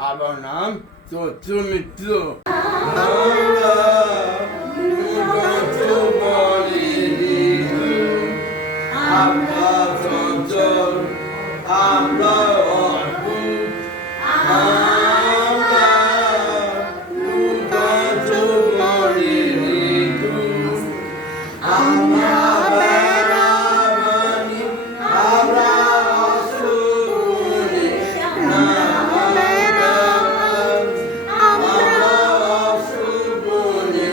আমার নাম চৈত্র আমরা চঞ্চল আমরা অদ্ভুত আমরা নূতন যৌবনের ঋতু আমরা বেড়াবানি আমরা অশুভনে আমরা অশুভনে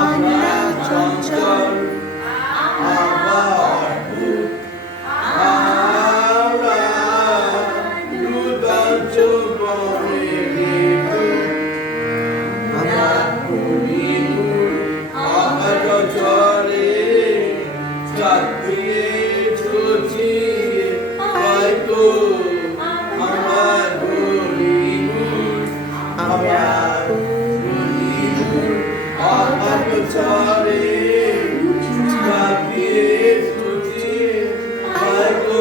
আমরা চঞ্চল আমরা অদ্ভুত আমরা নূতন যৌবনের ঋতু আমরা ভূমিকুল আমার চলে চাঁদিয়ে ছুচিয়ে হয়তো আমার ভূমিকুল আমরা আমার চলে চাঁদিয়ে ছুচিয়ে হয়তো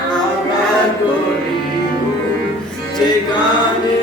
আমার ভূমিকুল যেখানে